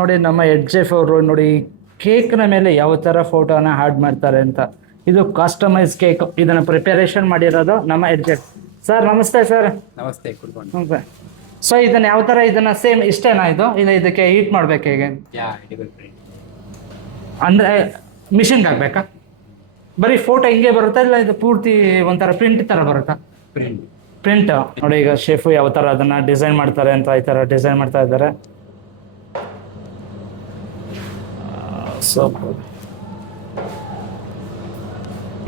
ನೋಡಿ ನಮ್ಮ head chef ಅವರು ನೋಡಿ ಕೇಕ್ನ ಮೇಲೆ ಯಾವ ಥರ ಫೋಟೋನ ಆಡ್ ಮಾಡ್ತಾರೆ ಅಂತ. ಇದು ಕಸ್ಟಮೈಸ್ ಕೇಕ್. ಇದನ್ನು ಪ್ರಿಪರೇಷನ್ ಮಾಡಿರೋದು ನಮ್ಮ ಹೆಡ್ ಚೆಫ್ ಸರ್. ನಮಸ್ತೆ ಸರ್. ನಮಸ್ತೆ, ಕುತ್ಕೊಂಡು. ಸೊ ಇದನ್ನ ಯಾವ ಥರ ಇದನ್ನ ಸೇಮ್ ಇಷ್ಟೇನಾ ಇದು ಇದಕ್ಕೆ ಹೀಟ್ ಮಾಡ್ಬೇಕು ಹೇಗೆ ಅಂದರೆ ಮಿಷಿನ್ಗೆ ಹಾಕ್ಬೇಕಾ? ಬರೀ ಫೋಟೋ ಹಿಂಗೆ ಬರುತ್ತಾ ಇಲ್ಲ ಇದು ಪೂರ್ತಿ ಒಂಥರ ಪ್ರಿಂಟ್ ಥರ ಬರುತ್ತಾ? ಪ್ರಿಂಟ್ ನೋಡಿ. ಈಗ ಶೆಫು ಯಾವ ಥರ ಅದನ್ನು ಡಿಸೈನ್ ಮಾಡ್ತಾರೆ ಅಂತ ಈ ಥರ ಡಿಸೈನ್ ಮಾಡ್ತಾ ಇದ್ದಾರೆ. ಸೊ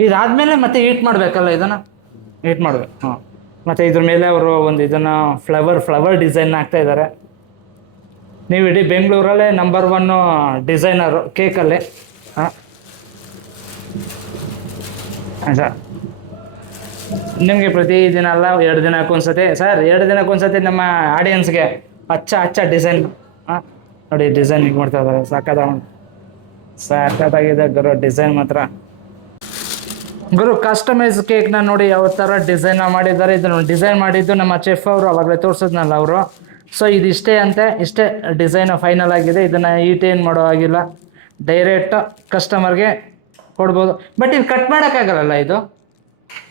ಇದಾದ್ಮೇಲೆ ಮತ್ತೆ ಹೀಟ್ ಮಾಡಬೇಕಲ್ಲ, ಇದನ್ನು ಹೀಟ್ ಮಾಡಬೇಕು. ಹಾಂ, ಮತ್ತು ಇದ್ರ ಮೇಲೆ ಅವರು ಒಂದು ಇದನ್ನು ಫ್ಲವರ್ ಡಿಸೈನ್ ಹಾಕ್ತಾ ಇದ್ದಾರೆ. ನೀವು ಇಡೀ ಬೆಂಗಳೂರಲ್ಲೇ ನಂಬರ್ 1 ಡಿಸೈನರು ಕೇಕಲ್ಲಿ. ಹಾಂ ಸರ್, ನಿಮಗೆ ಪ್ರತಿದಿನ ಅಲ್ಲ 2 ದಿನಕ್ಕೊಂದ್ಸತಿ ಸರ್, 2 ದಿನಕ್ಕೊಂದ್ಸತಿ ನಮ್ಮ ಆಡಿಯನ್ಸ್ಗೆ ಅಚ್ಚ ಡಿಸೈನ್. ಹಾಂ ನೋಡಿ, ಡಿಸೈನ್ ಹಿಂಗೆ ಮಾಡ್ತಾ ಇದ್ದಾರೆ. ಸಾಕಾಗಿದೆ ಗುರು ಡಿಸೈನ್ ಮಾತ್ರ. ಗುರು ಕಸ್ಟಮೈಸ್ ಕೇಕ್ನ ನೋಡಿ ಯಾವ ಥರ ಡಿಸೈನ್ ಮಾಡಿದ್ದಾರೆ. ಇದನ್ನು ಡಿಸೈನ್ ಮಾಡಿದ್ದು ನಮ್ಮ ಚೆಫ್ ಅವರು, ಅವಾಗಲೇ ತೋರಿಸಿದ್ನಲ್ಲ ಅವರು. ಸೊ ಇದಿಷ್ಟೇ ಅಂತೆ, ಇಷ್ಟೇ ಡಿಸೈನ್ ಫೈನಲ್ ಆಗಿದೆ. ಇದನ್ನು ಏನು ಮಾಡೋ ಆಗಿಲ್ಲ, ಡೈರೆಕ್ಟ್ ಕಸ್ಟಮರ್ಗೆ ಕೊಡ್ಬೋದು. ಬಟ್ ಇದು ಕಟ್ ಮಾಡೋಕ್ಕಾಗಲ್ಲ. ಇದು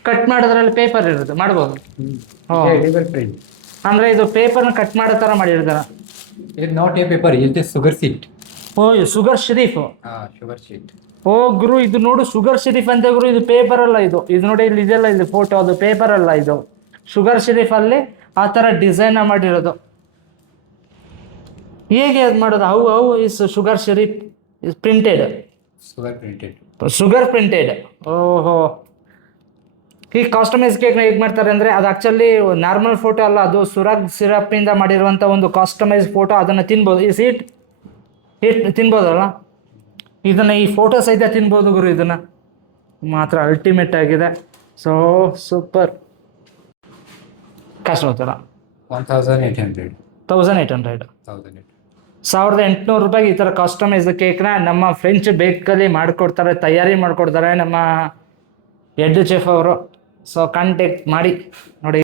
ಕಟ್ ಮಾಡೋದ್ರಲ್ಲಿ ಪೇಪರ್ ಇರುತ್ತೆ, ಮಾಡ್ಬೋದು. ಅಂದರೆ ಇದು ಪೇಪರ್ನ ಕಟ್ ಮಾಡೋ ಥರ ಮಾಡಿರ್ತಾರೆ. ಇದು ನಾಟ್ ಎ ಪೇಪರ್, ಇದು ಶುಗರ್ ಶೀಟ್. ಓ ಶುಗರ್ ಶರೀಫ್. Sugar sheet. ಓ ಗುರು, ಇದು ನೋಡು ಶುಗರ್ ಶರೀಫ್ ಅಂತ ಗುರು. ಇದು ಪೇಪರ್ ಅಲ್ಲ, ಇದು ನೋಡಿ ಇಲ್ಲಿ ಇದೆಲ್ಲ, ಇದು ಫೋಟೋ, ಅದು ಪೇಪರ್ ಅಲ್ಲ, ಇದು ಶುಗರ್ ಶರೀಫ್ ಅಲ್ಲಿ ಆ ಥರ ಡಿಸೈನ್ ಮಾಡಿರೋದು. ಹೇಗೆ ಅದು ಮಾಡೋದು? How is sugar Sharif is printed. Sugar printed. ಓಹೋ. ಈ ಕಾಸ್ಟಮೈಸ್ ಕೇಕ್ನ ಹೇಗೆ ಮಾಡ್ತಾರೆ ಅಂದರೆ, ಅದು ಆ್ಯಕ್ಚುಲಿ ನಾರ್ಮಲ್ ಫೋಟೋ ಅಲ್ಲ, ಅದು ಸುರಾಗ್ ಸಿರಪ್ಪಿಂದ ಮಾಡಿರುವಂಥ ಒಂದು ಕಾಸ್ಟಮೈಸ್ ಫೋಟೋ. ಅದನ್ನು ತಿನ್ಬೋದು. ಈ ಸೀಟ್ ತಿನ್ಬೋದಲ್ಲ, ಇದನ್ನು ಈ ಫೋಟೋ ಸಹಿತ ತಿನ್ಬೋದು ಗುರು. ಇದನ್ನು ಮಾತ್ರ ಅಲ್ಟಿಮೇಟ್ ಆಗಿದೆ. So super. ಕಾಸ್ಟ್ ಹೋಗ್ತಾರ 1800. 1800 ರೂಪಾಯಿಗೆ ಈ ಥರ ಕಸ್ಟಮೈಸ್ ಕೇಕ್ನ ನಮ್ಮ ಫ್ರೆಂಚ್ ಬೇಕಲ್ಲಿ ಮಾಡಿಕೊಡ್ತಾರೆ, ತಯಾರಿ ಮಾಡಿಕೊಡ್ತಾರೆ ನಮ್ಮ ಹೆಡ್ ಚೆಫ್ ಅವರು. ಸೊ ಕಾಂಟ್ಯಾಕ್ಟ್ ಮಾಡಿ ನೋಡಿ.